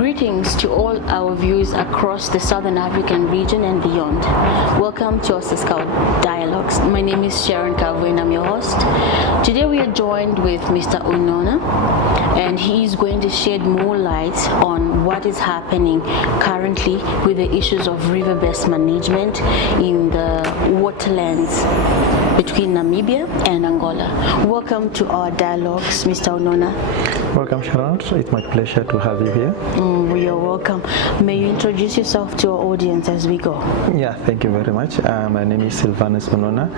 Greetings to all our viewers across the Southern African region and beyond. Welcome to our Scout Dialogues. My name is Sharon Kavo and I'm your host. Today we are joined with Mr. Uunona, and he is going to shed more light on what is happening currently with the issues of river basin management in the waterlands between Namibia and Angola. Welcome to our dialogues, Mr. Uunona. Welcome, Sharon. It's my pleasure to have you here. You're welcome. May you introduce yourself to our audience as we go? Yeah, thank you very much. My name is Silvanus Uunona.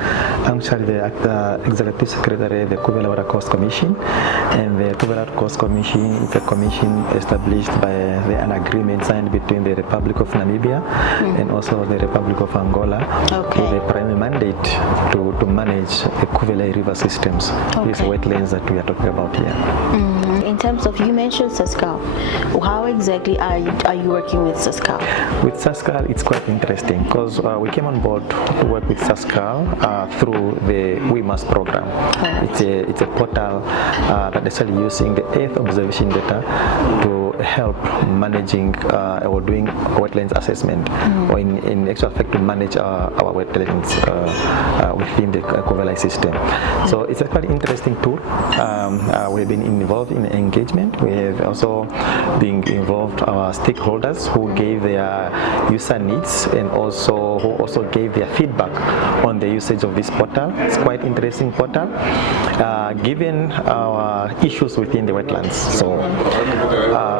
I'm actually the Executive Secretary of the Cuvelai Water Coast Commission. And the Cuvelai Water Coast Commission is a commission established by an agreement signed between the Republic of Namibia and also the Republic of Angola with a primary mandate to manage the Cuvelai river systems, these wetlands that we are talking about here. In terms of, you mentioned SASCAL. How exactly are you working with SASCAL? With SASCAL, it's quite interesting because we came on board to work with SASCAL through the WeMAST program. It's a portal that is actually using the Earth observation data to help managing or doing wetlands assessment, or in actual fact to manage our wetlands within the Cuvelai system. So it's a quite interesting tool. We've been involved in engagement. We have also been involved our stakeholders who gave their user needs and who also gave their feedback on the usage of this portal. It's quite interesting portal given our issues within the wetlands. So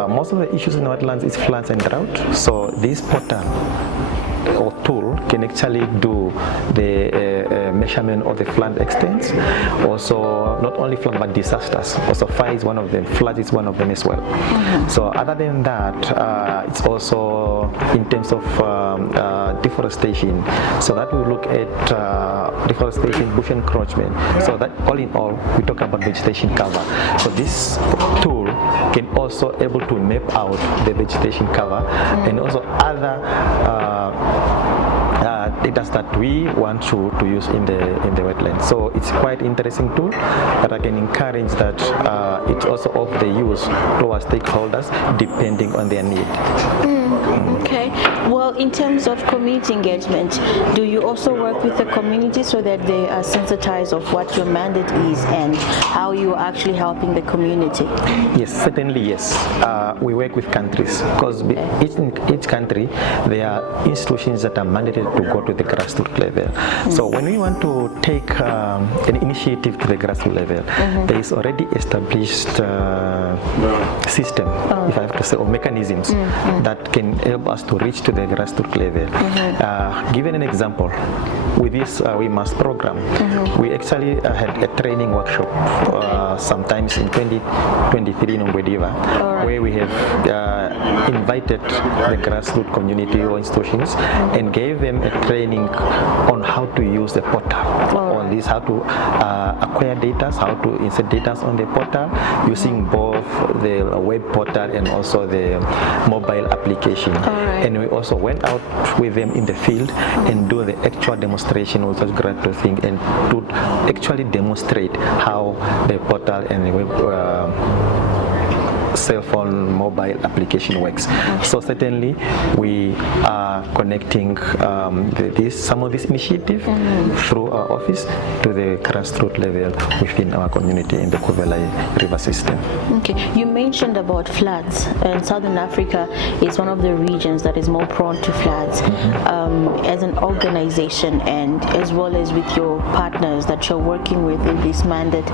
most of the issues in the wetlands is floods and drought. So this portal or tool can actually do the measurement of the flood extents. Also, not only flood but disasters. Also, fire is one of them. Flood is one of them as well. So, other than that, it's also in terms of deforestation. So that we look at deforestation, bush encroachment. So that all in all, we talk about vegetation cover. So this tool can also able to map out the vegetation cover and also other data that we want to use in the wetlands. So it's quite interesting tool, but I can encourage that it's also of the use to our stakeholders depending on their need. Okay. Well, in terms of community engagement, do you also work with the community so that they are sensitized of what your mandate is and how you are actually helping the community? Yes, certainly yes. We work with countries because each country there are institutions that are mandated to go to the grassroots level. So when we want to take an initiative to the grassroots level, there is already established system, if I have to say, or mechanisms that can help us to reach to the grassroots level. Given an example, with this WeMAST program, we actually had a training workshop sometimes in 2023 in Ongwediva, where we have invited the grassroots community or institutions and gave them a training on how to use the portal, on this, how to acquire data, how to insert data on the portal using both the web portal and also the mobile application. And we also went out with them in the field and do the actual demonstration with such graduate thing and to actually demonstrate how the portal and the web cell phone mobile application works. So certainly we are connecting some of this initiative through our office to the grassroots level within our community in the Cuvelai river system. Okay, you mentioned about floods, and Southern Africa is one of the regions that is more prone to floods. As an organization and as well as with your partners that you're working with in this mandate,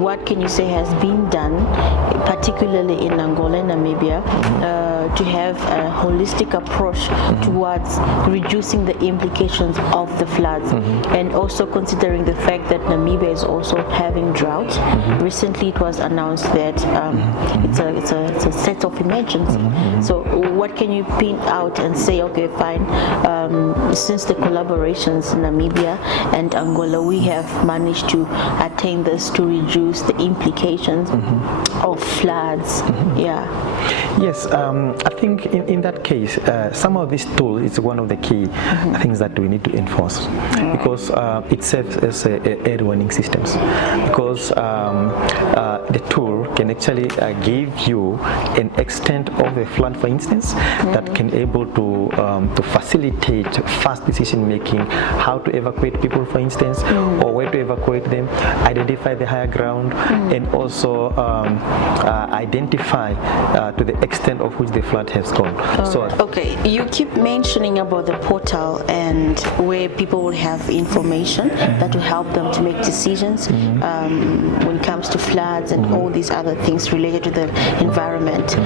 what can you say has been done, particularly in Angola and Namibia, to have a holistic approach towards reducing the implications of the floods, and also considering the fact that Namibia is also having drought. Recently it was announced that it's a set of emergency. So what can you pin out and say, okay, fine, since the collaborations in Namibia and Angola, we have managed to attain this to reduce the implications of floods. Yeah. Yes, I think in that case, some of this tool is one of the key things that we need to enforce, because it serves as air warning systems, because the tool can actually give you an extent of a flood, for instance, that can able to facilitate fast decision making, how to evacuate people, for instance, or where to evacuate them, identify the higher ground, and also identify to the extent of which the flood has gone. So, okay, you keep mentioning about the portal and where people will have information that will help them to make decisions when it comes to floods and all these other things related to the environment.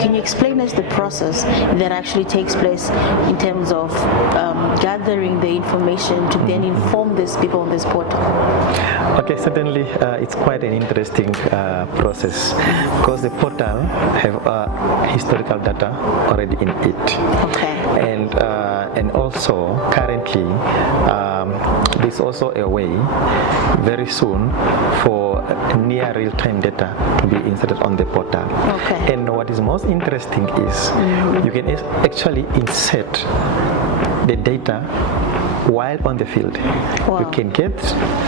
Can you explain us the process that actually takes place in terms of gathering the information to then inform these people on this portal? Okay, certainly it's quite an interesting process, because the portal have historical data already in it. Okay. And also currently there's also a way very soon for near real-time data to be inserted on the portal. Okay. And what is most interesting is you can actually insert the data while on the field. Wow. You can get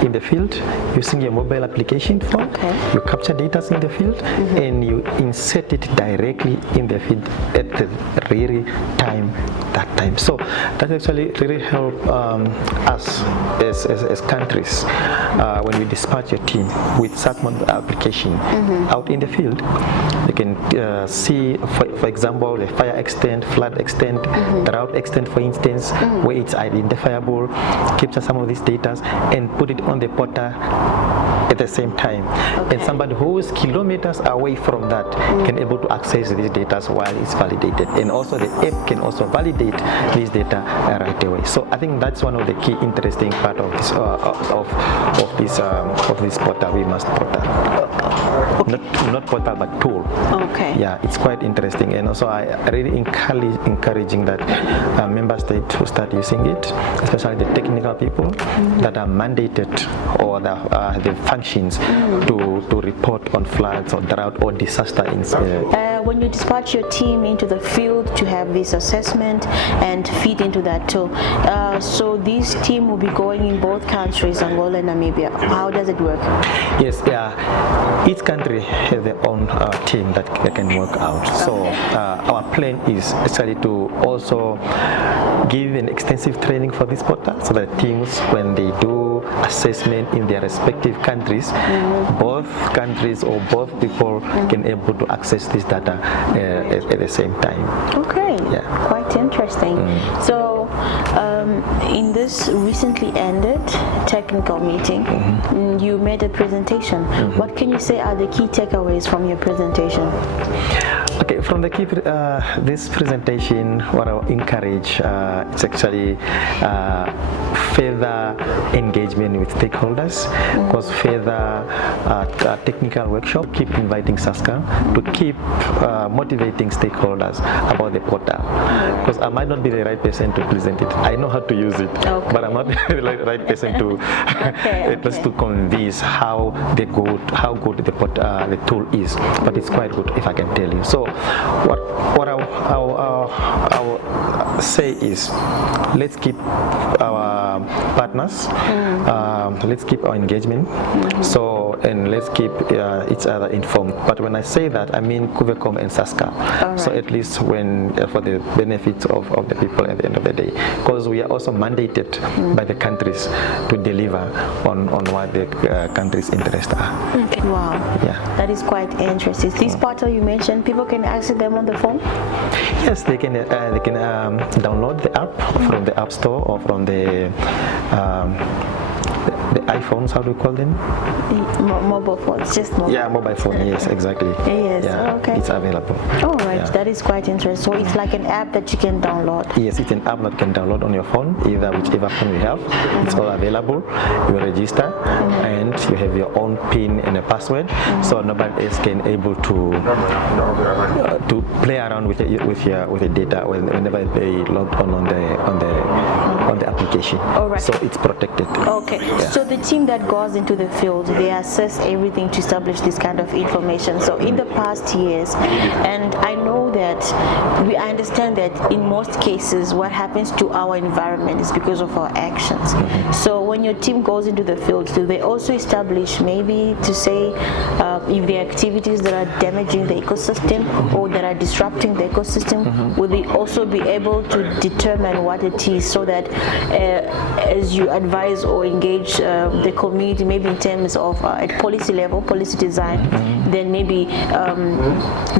in the field using your mobile application phone. Okay. You capture data in the field and you insert it directly in the field at the very time, that time. So that actually really help us as countries when we dispatch your team with such mobile application out in the field. You can see, for example, the fire extent, flood extent, drought extent, for instance, where it's identifiable, capture some of these data and put it on the portal at the same time. Okay. And somebody who is kilometers away from that can able to access these data while it's validated. And also the app can also validate these data right away. So I think that's one of the key interesting part of this of this portal, WeMAST portal. Okay. Not portal but tool. Okay. Yeah, it's quite interesting, and also I really encouraging that member states to start using it, especially the technical people that are mandated or the functions to report on floods or drought or disaster in when you dispatch your team into the field to have this assessment and feed into that tool, so this team will be going in both countries, Angola and Namibia. How does it work? Yes, each country has their own team that they can work out. So our plan is actually to also give an extensive training for this portal, so that teams, when they do assessment in their respective countries, both countries or both people can able to access this data at the same time. Okay, yeah. Quite interesting. So in this recently ended technical meeting, you made a presentation. What can you say are the key takeaways from your presentation? Okay, from the key, this presentation, what I encourage is actually further engagement with stakeholders, because further technical workshop, keep inviting SASCA to keep motivating stakeholders about the portal, because I might not be the right person to present it. I know how to use it, but I'm not the right person to to convince how good the tool is. But it's quite good, if I can tell you. So what I will say is, let's keep our partners, let's keep our engagement, and let's keep each other informed. But when I say that, I mean CUVECOM and SASCA. Right. So at least when for the benefits of the people at the end of the day, because we are also mandated by the countries to deliver on what the countries' interests are. Okay. Wow. Yeah. That is quite interesting. This portal you mentioned, people can access them on the phone? Yes, they can download the app from the App Store or from the iPhones, how do we call them? Mobile phones, just mobile. Yeah, mobile phone, yes, exactly. Yes, yeah, okay. It's available. All right, that is quite interesting. So it's like an app that you can download? Yes, it's an app that you can download on your phone, either whichever phone you have. It's all available. You register and you have your own PIN and a password, so nobody else can able to play around with the data whenever they log on on the application. All right. So it's protected. Okay, so the team that goes into the field, they assess everything to establish this kind of information. So in the past years, and I know that I understand that in most cases what happens to our environment is because of our actions. So when your team goes into the field, do they also establish maybe to say if there are activities that are damaging the ecosystem or that are disrupting the ecosystem, will they also be able to determine what it is, so that as you advise or engage the community, maybe in terms of at policy level, policy design, then maybe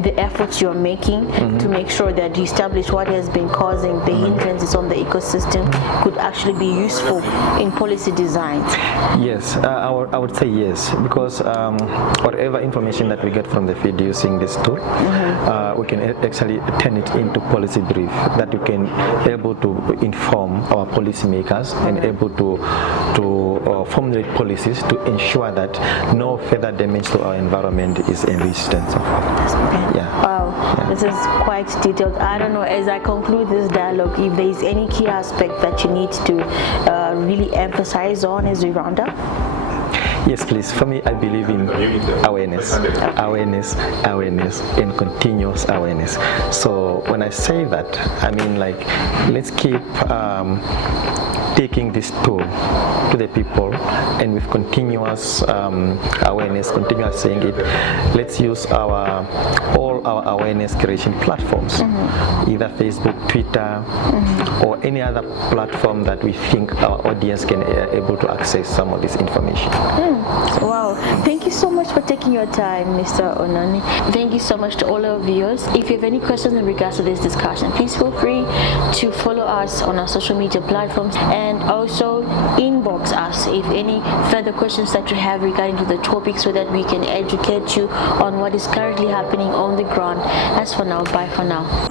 the efforts you're making to make sure that you establish what has been causing the hindrances on the ecosystem could actually be useful in policy designs? Yes, I would say yes, because whatever information that we get from the field using this tool, we can actually turn it into policy brief that you can able to inform our policymakers and able to formulate policies to ensure that no further damage to our environment is envisaged and so forth. Wow, this is quite detailed. I don't know, as I conclude this dialogue, if there is any key aspect that you need to really emphasize on as we round up? Yes, please. For me, I believe in awareness, and continuous awareness. So when I say that, I mean like, let's keep taking this tool to the people, and with continuous awareness, continuous saying it, let's use all our awareness creation platforms, either Facebook, Twitter, or any other platform that we think our audience can able to access some of this information. Wow, thank you so much for taking your time, Mr. Onani. Thank you so much to all our viewers. If you have any questions in regards to this discussion, please feel free to follow us on our social media platforms, and also inbox us if any further questions that you have regarding to the topic, so that we can educate you on what is currently happening on the ground. As for now, bye for now.